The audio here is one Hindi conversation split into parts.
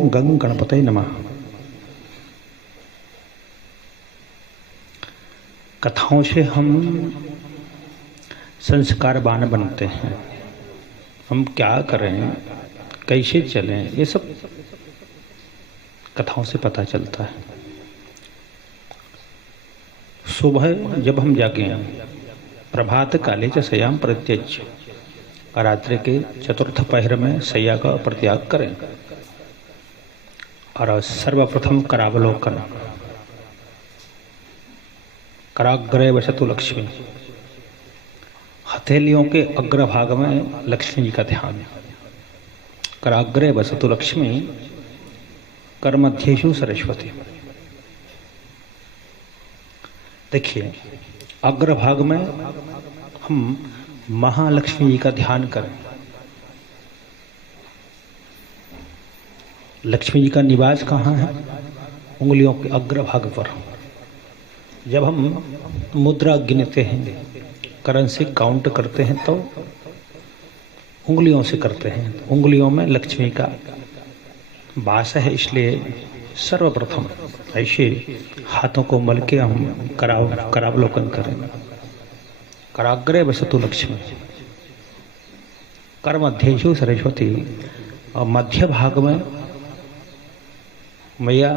ओम गं गणपते नमः। कथाओं से हम संस्कारवान बनते हैं। हम क्या करें, कैसे चलें, ये सब कथाओं से पता चलता है। सुबह जब हम जागें, प्रभात काले च शय्याम परित्यज्य, रात्रि के चतुर्थ पहर में शैया का परित्याग करें और सर्वप्रथम करावलोकन, कराग्रे वसतु लक्ष्मी, हथेलियों के अग्रभाग में लक्ष्मी जी का ध्यान। कराग्रे वसतु लक्ष्मी, कर मध्येषु सरस्वती। देखिए, अग्रभाग में हम महालक्ष्मी जी का ध्यान करें। लक्ष्मी जी का निवास कहाँ है? उंगलियों के अग्रभाग पर। जब हम मुद्रा गिनते हैं, करण से काउंट करते हैं, तो उंगलियों से करते हैं। उंगलियों में लक्ष्मी का वास है, इसलिए सर्वप्रथम ऐसे हाथों को मल के हम करावलोकन करें। कराग्रे वसतु लक्ष्मी, कर मध्येषु सरस्वती, और मध्य भाग में मैया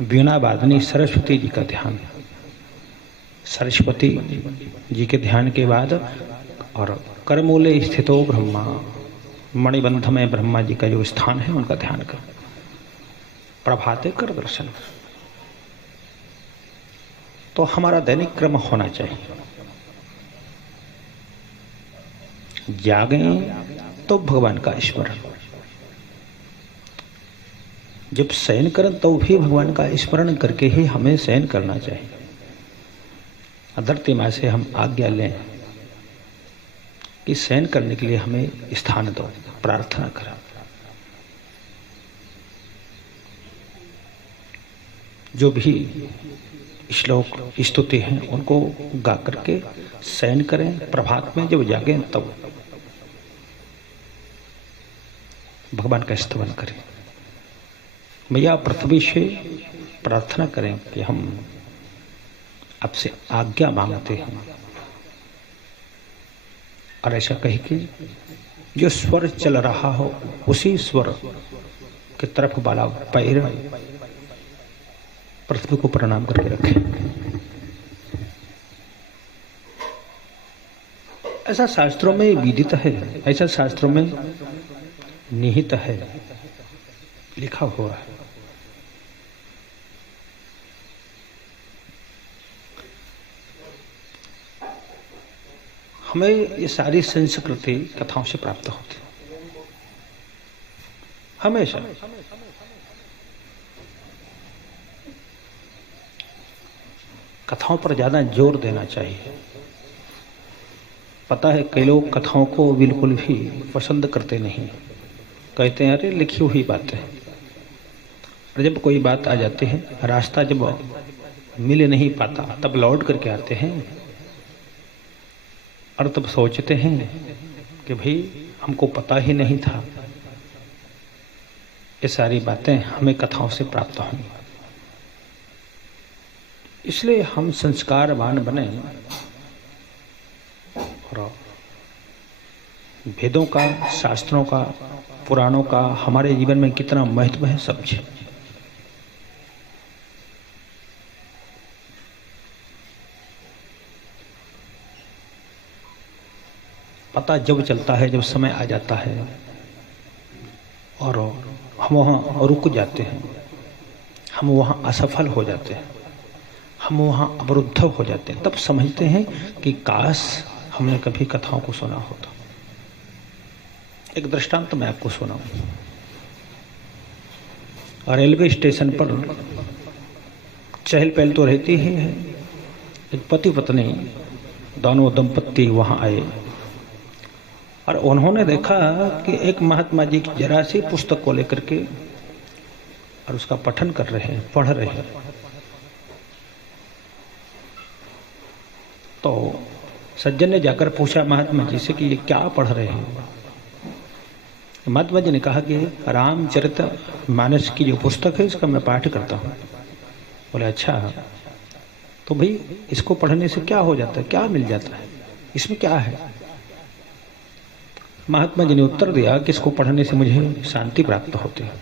वीणा वादनी सरस्वती जी का ध्यान। सरस्वती जी के ध्यान के बाद और करमूले स्थितो ब्रह्मा, मणिबंध में ब्रह्मा जी का जो स्थान है उनका ध्यान कर। प्रभाते कर दर्शन। तो हमारा दैनिक क्रम होना चाहिए। जागें तो भगवान का स्मरण, जब शयन करें तो भी भगवान का स्मरण करके ही हमें शयन करना चाहिए। धरती माँ से हम आज्ञा लें कि शयन करने के लिए हमें स्थान दो, प्रार्थना करें। जो भी श्लोक स्तुति हैं उनको गा करके शयन करें। प्रभात में जब जागें तब भगवान का स्तवन करें। मैया पृथ्वी से प्रार्थना करें कि हम आपसे आज्ञा मांगते हैं, और ऐसा कहे कि जो स्वर चल रहा हो उसी स्वर की तरफ वाला पैर पृथ्वी को प्रणाम करके रखें। ऐसा शास्त्रों में विदित है, ऐसा शास्त्रों में निहित है, लिखा हुआ है। हमें ये सारी संस्कृति कथाओं से प्राप्त होती है हमेशा। कथाओं पर ज्यादा जोर देना चाहिए। पता है कई लोग कथाओं को बिल्कुल भी पसंद करते नहीं, कहते हैं अरे लिखी हुई बात है। और जब कोई बात आ जाती है, रास्ता जब मिल नहीं पाता, तब लौट करके आते हैं और तब सोचते हैं कि भाई हमको पता ही नहीं था। ये सारी बातें हमें कथाओं से प्राप्त होंगी। इसलिए हम संस्कारवान बने और वेदों का, शास्त्रों का, पुराणों का हमारे जीवन में कितना महत्व है समझे। पता जब चलता है, जब समय आ जाता है और हम वहाँ रुक जाते हैं, हम वहाँ असफल हो जाते हैं, हम वहाँ अवरुद्ध हो जाते हैं, तब समझते हैं कि काश हमने कभी कथाओं को सुना होता। एक दृष्टांत मैं आपको सुनाऊं। रेलवे स्टेशन पर चहल पहल तो रहती ही है। एक पति पत्नी दोनों दंपत्ति वहां आए और उन्होंने देखा कि एक महात्मा जी की जरा सी पुस्तक को लेकर के और उसका पठन कर रहे हैं, पढ़ रहे हैं। तो सज्जन ने जाकर पूछा महात्मा जी से कि ये क्या पढ़ रहे हैं। महात्मा जी ने कहा कि रामचरितमानस की जो पुस्तक है इसका मैं पाठ करता हूँ। बोले अच्छा, तो भाई इसको पढ़ने से क्या हो जाता है, क्या मिल जाता है, इसमें क्या है? महात्मा जी ने उत्तर दिया कि इसको पढ़ने से मुझे शांति प्राप्त होती है,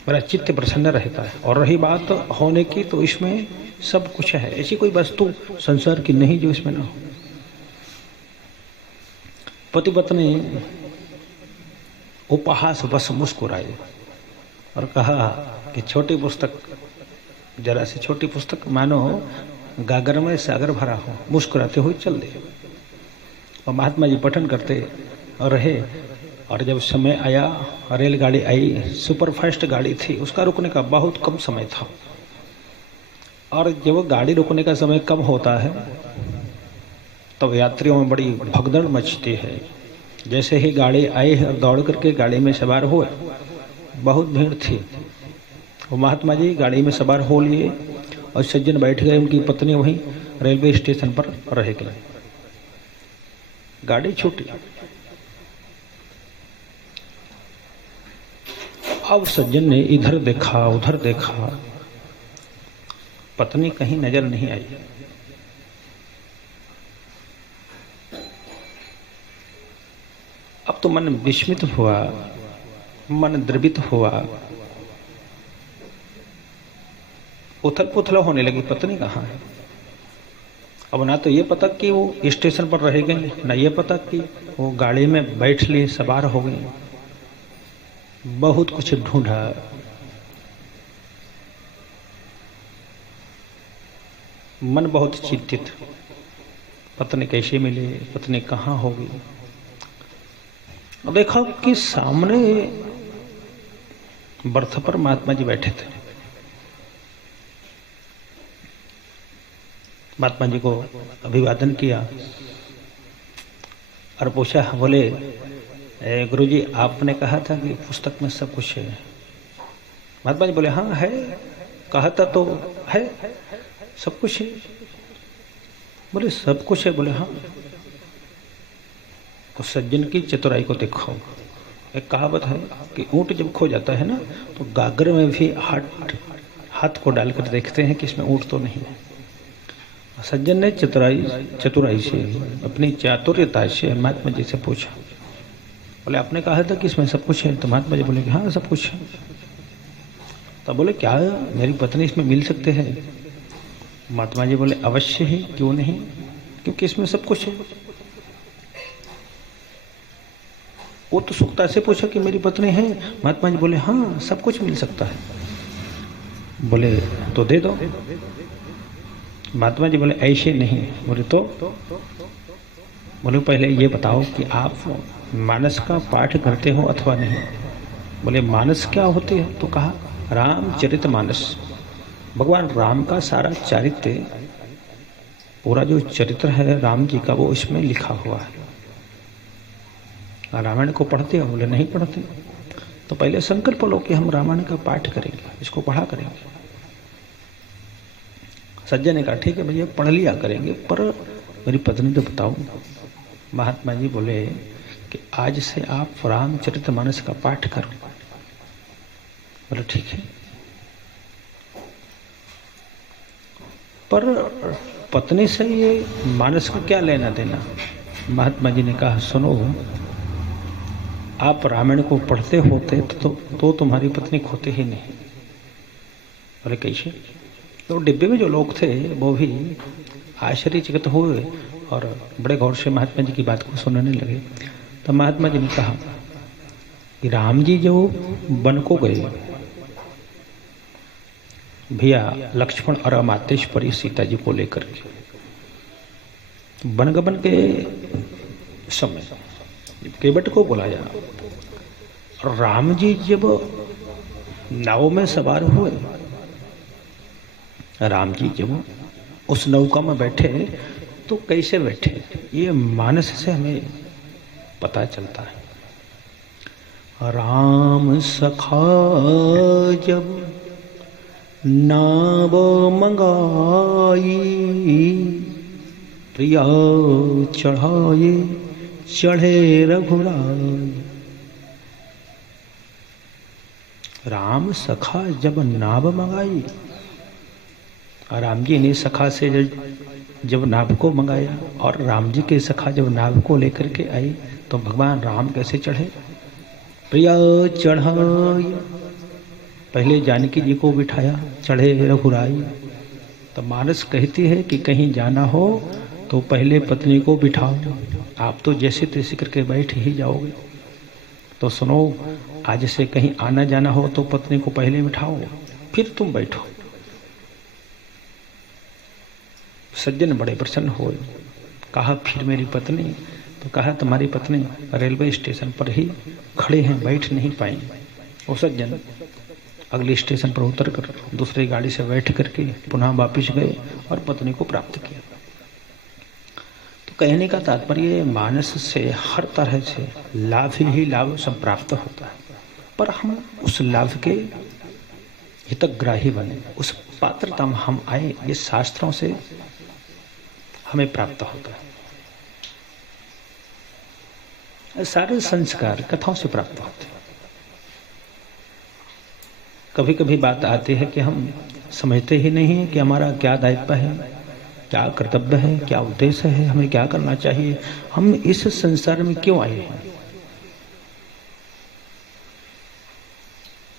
मेरा चित्त प्रसन्न रहता है। और रही बात होने की, तो इसमें सब कुछ है, ऐसी कोई वस्तु संसार की नहीं जो इसमें ना हो। पति पत्नी उपहास बस मुस्कुराए और कहा कि छोटी पुस्तक, जरा सी छोटी पुस्तक, मानो गागर में सागर भरा हो, मुस्कुराते हुए चल दे। और महात्मा जी पठन करते रहे। और जब समय आया, रेलगाड़ी आई, सुपरफास्ट गाड़ी थी, उसका रुकने का बहुत कम समय था। और जब गाड़ी रुकने का समय कम होता है तब यात्रियों में बड़ी भगदड़ मचती है। जैसे ही गाड़ी आई और दौड़ करके गाड़ी में सवार हुए, बहुत भीड़ थी। वो महात्मा जी गाड़ी में सवार हो लिए और सज्जन बैठ गए, उनकी पत्नी वहीं रेलवे स्टेशन पर रह गई। गाड़ी छूटी। अब सज्जन ने इधर देखा उधर देखा, पत्नी कहीं नजर नहीं आई। अब तो मन विस्मित हुआ, मन द्रवित हुआ, उथल पुथल होने लगी, पत्नी कहाँ है? अब ना तो ये पता कि वो स्टेशन पर रह गई, ना ये पता कि वो गाड़ी में बैठ ली, सवार हो गई। बहुत कुछ ढूंढा, मन बहुत चिंतित, पत्नी कैसे मिले, पत्नी कहाँ होगी। अब देखा कि सामने बर्थ पर महात्मा जी बैठे थे। महात्मा जी को अभिवादन किया और पूछा, बोले गुरुजी आपने कहा था कि पुस्तक में सब कुछ है। महात्मा जी बोले हाँ है, कहा था तो है, सब कुछ है। बोले सब कुछ है? बोले हाँ। तो सज्जन की चतुराई को देखो। एक कहावत है कि ऊंट जब खो जाता है ना, तो गागर में भी हाथ को डालकर देखते हैं कि इसमें ऊंट तो नहीं है। सज्जन ने चतुराई से, अपनी चातुर्यता से महात्मा जी से पूछा। बोले आपने कहा था कि इसमें सब कुछ है? तो महात्मा जी बोले कि हाँ सब कुछ है। तब बोले क्या मेरी पत्नी इसमें मिल सकते हैं? महात्मा जी बोले अवश्य ही, क्यों नहीं, क्योंकि इसमें सब कुछ है। वो तो सुखता से पूछा कि मेरी पत्नी है। महात्मा जी बोले हाँ सब कुछ मिल सकता है। बोले तो दे दो। महात्मा जी बोले ऐसे नहीं। बोले तो? बोले पहले ये बताओ कि आप मानस का पाठ करते हो अथवा नहीं। बोले मानस क्या होते है? तो कहा रामचरितमानस, भगवान राम का सारा चरित्र, पूरा जो चरित्र है राम जी का, वो इसमें लिखा हुआ है। रामायण को पढ़ते हो? बोले नहीं पढ़ते। तो पहले संकल्प लो कि हम रामायण का पाठ करेंगे, इसको पढ़ा करेंगे। सज्जन ने कहा ठीक है भैया पढ़ लिया करेंगे, पर मेरी पत्नी तो बताओ। महात्मा जी बोले कि आज से आप रामचरितमानस का पाठ करो। बोले ठीक है। पर पत्नी से ये मानस का क्या लेना देना? महात्मा जी ने कहा सुनो, आप रामायण को पढ़ते होते तो तुम्हारी पत्नी खोते ही नहीं। बोले कैसे? तो डिब्बे में जो लोग थे वो भी आश्चर्यचकित हुए और बड़े गौर से महात्मा जी की बात को सुनने लगे। तब महात्मा जी ने कहा कि राम जी जो वन को गए, भैया लक्ष्मण और अमातेश्वरी सीता जी को लेकर के, वनगमन के समय केवट को बुलाया। राम जी जब नाव में सवार हुए, राम जी जब उस नौका में बैठे तो कैसे बैठे, ये मानस से हमें पता चलता है। राम सखा जब नाव मंगाई, प्रिया चढ़ाए चढ़े रघुराई। राम सखा जब नाव मंगाई, राम जी ने सखा से जब नाव को मंगाया और राम जी के सखा जब नाव को लेकर के आए तो भगवान राम कैसे चढ़े? प्रिया चढ़ाई, पहले जानकी जी को बिठाया, चढ़े रघुराई। तो मानस कहती है कि कहीं जाना हो तो पहले पत्नी को बिठाओ, आप तो जैसे तैसे करके बैठ ही जाओगे। तो सुनो, आज से कहीं आना जाना हो तो पत्नी को पहले बिठाओ, फिर तुम बैठो। सज्जन बड़े प्रसन्न हुए। कहा फिर मेरी पत्नी? तो कहा तुम्हारी पत्नी रेलवे स्टेशन पर ही खड़े हैं, बैठ नहीं पाएंगे। वो सज्जन अगले स्टेशन पर उतर कर दूसरी गाड़ी से बैठ करके पुनः वापिस गए और पत्नी को प्राप्त किया। तो कहने का तात्पर्य मानस से हर तरह से लाभ ही लाभ सब प्राप्त होता है, पर हम उस लाभ के हितग्राही बने, उस पात्रता में हम आए, ये शास्त्रों से हमें प्राप्त होता है। सारे संस्कार कथाओं से प्राप्त होते हैं। कभी कभी बात आती है कि हम समझते ही नहीं है कि हमारा क्या दायित्व है, क्या कर्तव्य है, क्या उद्देश्य है, हमें क्या करना चाहिए, हम इस संसार में क्यों आए हैं,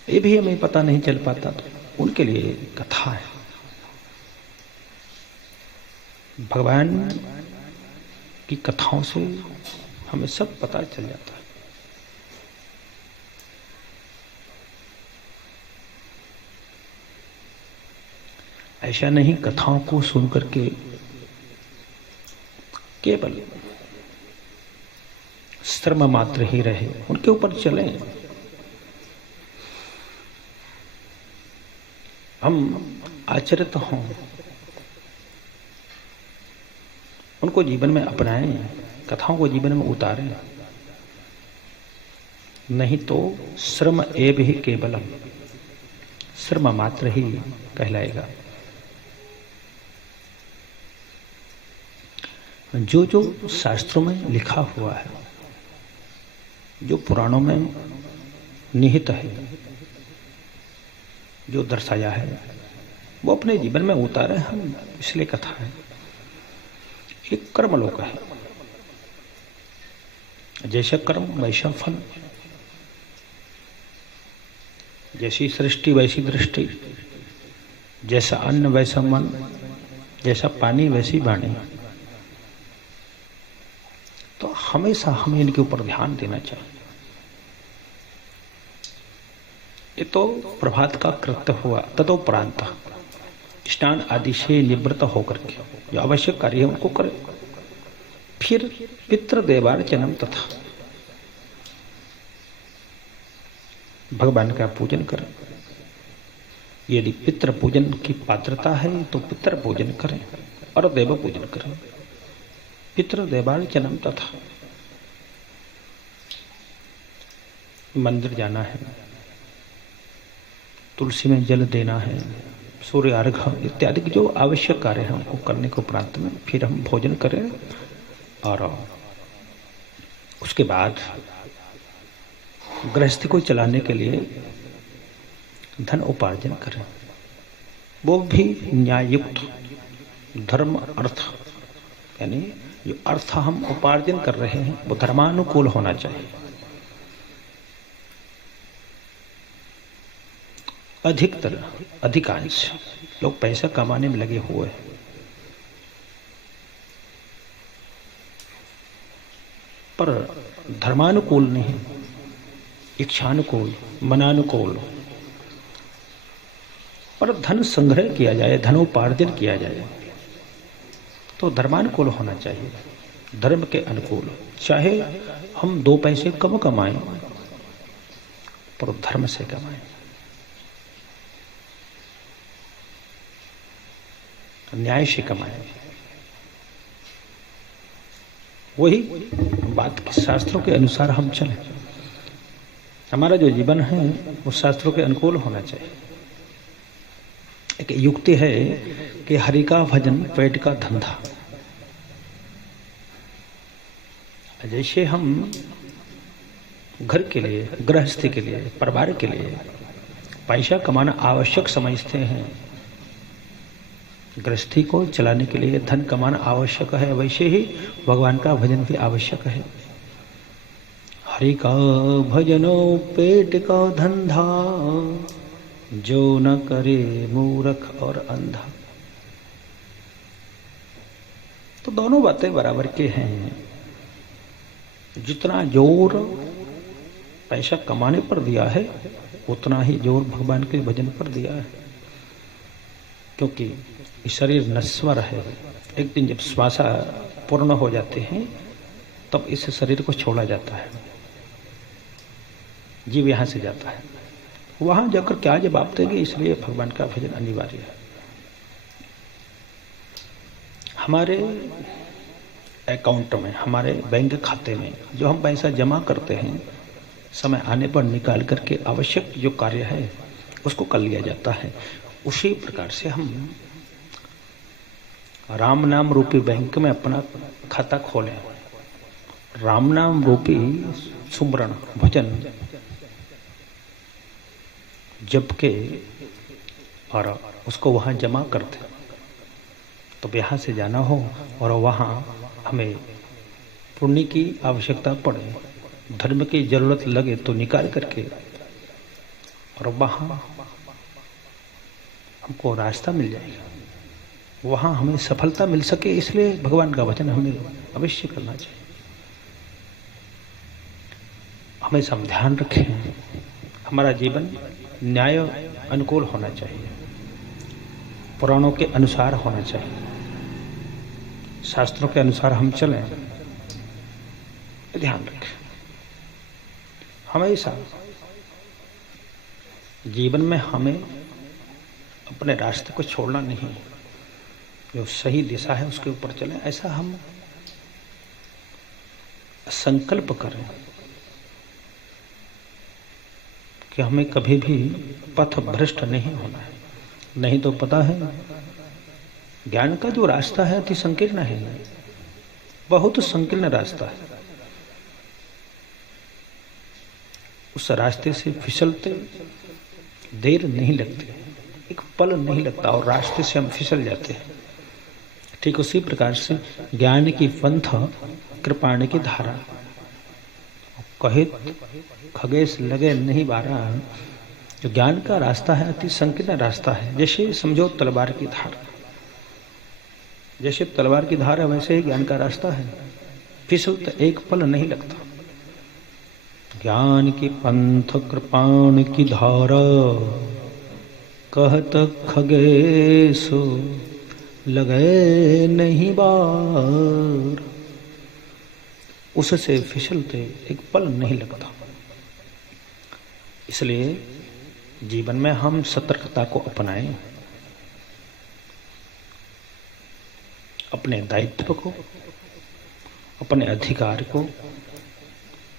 ये भी हमें पता नहीं चल पाता। तो उनके लिए कथा है। भगवान की कथाओं से हमें सब पता चल जाता है। ऐसा नहीं कथाओं को सुन करके केवल श्रम मात्र ही रहे, उनके ऊपर चले। हम आचरित हों, उनको जीवन में अपनाएं, कथाओं को जीवन में उतारें, नहीं तो श्रम एव ही केवलम, श्रम मात्र ही कहलाएगा। जो जो शास्त्रों में लिखा हुआ है, जो पुराणों में निहित है, जो दर्शाया है, वो अपने जीवन में उतारे हम, इसलिए कथा है। एक कर्मलोक है, जैसा कर्म वैसा फल, जैसी सृष्टि वैसी दृष्टि, जैसा अन्न वैसा मन, जैसा पानी वैसी वाणी। तो हमेशा हमें इनके ऊपर ध्यान देना चाहिए। ये तो प्रभात का कृत्य हुआ, तदोपरांत स्नान आदि से निवृत्त होकर के जो आवश्यक कार्य है उनको करें। फिर पितृदेवार्चनम तथा भगवान का पूजन करें। यदि पितृ पूजन की पात्रता है तो पितृ पूजन करें और देव पूजन करें। पितृदेवार्चनम तथा मंदिर जाना है, तुलसी में जल देना है, सूर्य अर्घ इत्यादि जो आवश्यक कार्य है उनको करने को उपरांत में फिर हम भोजन करें और उसके बाद गृहस्थी को चलाने के लिए धन उपार्जन करें, वो भी न्याययुक्त धर्म अर्थ, यानी जो अर्थ हम उपार्जन कर रहे हैं वो धर्मानुकूल होना चाहिए। अधिकतर अधिकांश लोग पैसा कमाने में लगे हुए हैं, पर धर्मानुकूल नहीं, इच्छानुकूल, मनानुकूल। पर धन संग्रह किया जाए, धनोपार्जन किया जाए तो धर्मानुकूल होना चाहिए, धर्म के अनुकूल। चाहे हम 2 पैसे कम कमाएं पर धर्म से कमाएं। न्याय से कमाएं। वही बात के शास्त्रों के अनुसार हम चलें। हमारा जो जीवन है वो शास्त्रों के अनुकूल होना चाहिए। एक युक्ति है कि हरि का भजन पेट का धंधा। जैसे हम घर के लिए, गृहस्थी के लिए, परिवार के लिए पैसा कमाना आवश्यक समझते हैं, गृहस्थी को चलाने के लिए धन कमाना आवश्यक है, वैसे ही भगवान का भजन भी आवश्यक है। हरि का भजनो पेट का धंधा, जो न करे मूर्ख और अंधा। तो दोनों बातें बराबर के हैं। जितना जोर पैसा कमाने पर दिया है उतना ही जोर भगवान के भजन पर दिया है, क्योंकि शरीर नश्वर है। एक दिन जब श्वासा पूर्ण हो जाते हैं तब इस शरीर को छोड़ा जाता है, जीव यहाँ से जाता है, वहां जाकर क्या जवाब देंगे, इसलिए भगवान का भजन अनिवार्य है। हमारे अकाउंट में, हमारे बैंक खाते में जो हम पैसा जमा करते हैं, समय आने पर निकाल करके आवश्यक जो कार्य है उसको कर लिया जाता है। उसी प्रकार से हम राम नाम रूपी बैंक में अपना खाता खोलें, राम नाम रूपी सुमरण भजन जप के और उसको वहां जमा करते। तो यहाँ से जाना हो और वहां हमें पुण्य की आवश्यकता पड़े, धर्म की जरूरत लगे तो निकाल करके और वहां हमको रास्ता मिल जाएगा, वहां हमें सफलता मिल सके। इसलिए भगवान का भजन हमें अवश्य करना चाहिए। हमेशा हम ध्यान रखें, हमारा जीवन न्याय अनुकूल होना चाहिए, पुराणों के अनुसार होना चाहिए, शास्त्रों के अनुसार हम चलें। ध्यान रखें, हमेशा जीवन में हमें अपने रास्ते को छोड़ना नहीं, जो सही दिशा है उसके ऊपर चलें। ऐसा हम संकल्प करें कि हमें कभी भी पथ भ्रष्ट नहीं होना है। नहीं तो पता है ज्ञान का जो रास्ता है अति संकीर्ण है, बहुत संकीर्ण रास्ता है। उस रास्ते से फिसलते देर नहीं लगती, एक पल नहीं लगता और रास्ते से हम फिसल जाते हैं। ठीक उसी प्रकार से ज्ञान की पंथ कृपाण की धारा, कहे खगेश लगे नहीं बारा। जो ज्ञान का रास्ता है अति संकीर्ण रास्ता है। जैसे समझो तलवार की धार, जैसे तलवार की धार है वैसे ही ज्ञान का रास्ता है, फिसलता एक पल नहीं लगता। ज्ञान की पंथ कृपाण की धारा, कहत खगेश लगे नहीं बार। उससे फिसलते एक पल नहीं लगता। इसलिए जीवन में हम सतर्कता को अपनाएं, अपने दायित्व को, अपने अधिकार को,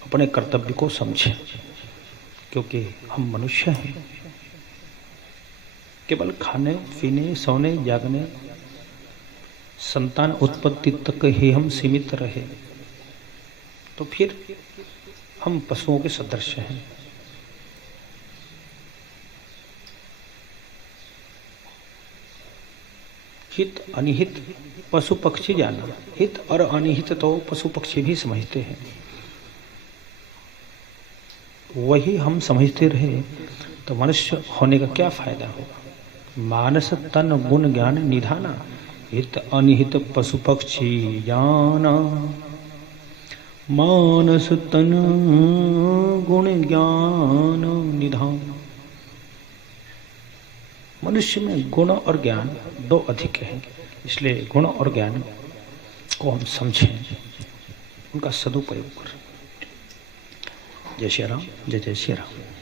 अपने कर्तव्य को समझें, क्योंकि हम मनुष्य हैं। केवल खाने पीने सोने जागने संतान उत्पत्ति तक ही हम सीमित रहे तो फिर हम पशुओं के सदृश हैं। हित अनिहित पशु पक्षी जाना, हित और अनिहित तो पशु पक्षी भी समझते हैं। वही हम समझते रहे तो मनुष्य होने का क्या फायदा होगा। मानस तन गुण ज्ञान निधाना, हित अनिहित पशु पक्षी जाना। मानस तन गुण ज्ञान निधान। मनुष्य में गुण और ज्ञान दो अधिक है, इसलिए गुण और ज्ञान को हम समझें, उनका सदुपयोग करें। जय श्री राम, जय जय श्री राम।